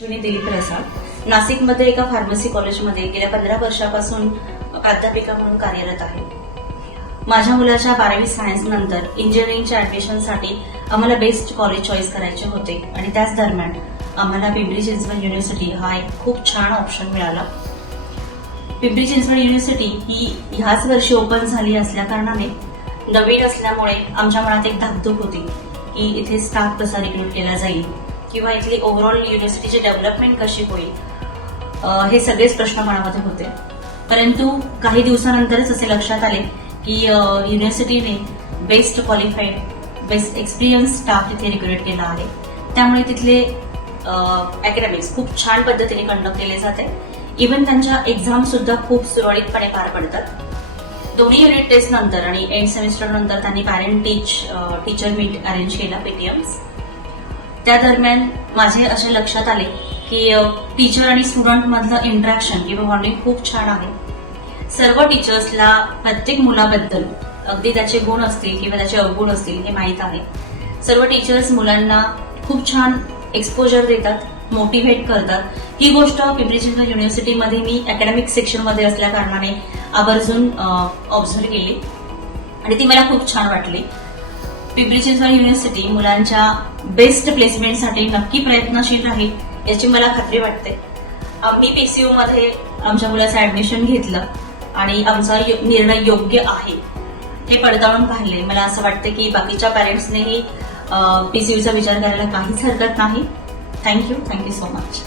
अश्विनी दिलीप प्रसाद नाशिकमध्ये एका फार्मसी कॉलेजमध्ये गेल्या 15 वर्षापासून प्राध्यापिका म्हणून कार्यरत आहे. माझ्या मुलाच्या 12वी सायन्स नंतर इंजिनिअरिंगच्या ऍडमिशनसाठी आम्हाला बेस्ट कॉलेज चॉईस करायचे होते आणि त्याच दरम्यान आम्हाला पिंपरी चिंचवड युनिव्हर्सिटी हा एक खूप छान ऑप्शन मिळाला. पिंपरी चिंचवड युनिव्हर्सिटी ही ह्याच वर्षी ओपन झाली असल्या कारणाने नवीन असल्यामुळे आमच्या मनात एक धाकधूक होती की इथे स्टाफ कसा रिक्रूट केला जाईल किंवा इथली ओव्हरऑल युनिव्हर्सिटीची डेव्हलपमेंट कशी होईल, हे सगळेच प्रश्न मनामध्ये होते. परंतु काही दिवसानंतरच असे लक्षात आले की युनिव्हर्सिटीने best qualified, best experience staff इथे रिक्रूट केला आहे. त्यामुळे तिथले अकॅडमिक्स खूप छान पद्धतीने कंडक्ट केले जाते. इव्हन त्यांच्या एक्झाम सुद्धा खूप सुरळीतपणे पार पडतात. दोन्ही युनिट टेस्ट नंतर आणि एंड सेमिस्टर नंतर त्यांनी पॅरेंट टीचर मीट अरेंज केला, पीटीएम्स. त्या दरम्यान माझे असे लक्षात आले की टीचर आणि स्टुडंट मधलं इंटरॅक्शन किंवा बॉन्डिंग खूप छान आहे. सर्व टीचर्सला प्रत्येक मुलाबद्दल अगदी त्याचे गुण असतील किंवा त्याचे अवगुण असतील हे माहीत आहे. सर्व टीचर्स मुलांना खूप छान एक्सपोजर देतात, मोटिव्हेट करतात. ही गोष्ट पिंपरी चिंचवड युनिव्हर्सिटीमध्ये मी अकॅडमिक सेक्शनमध्ये असल्या कारणाने आवर्जून ऑब्झर्व केली आणि ती मला खूप छान वाटली. पिंपरी चिंचवड युनिव्हर्सिटी मुलांच्या बेस्ट प्लेसमेंटसाठी नक्की प्रयत्नशील राहील याची मला खात्री वाटते. आम्ही पीसीयू मध्ये आमच्या मुलाचं ऍडमिशन घेतलं आणि आमचा निर्णय योग्य आहे हे पडताळून पाहिले. मला असं वाटतं की बाकीच्या पॅरेंट्सनेही पीसीयूचा विचार करायला काहीच हरकत नाही. Thank you so much.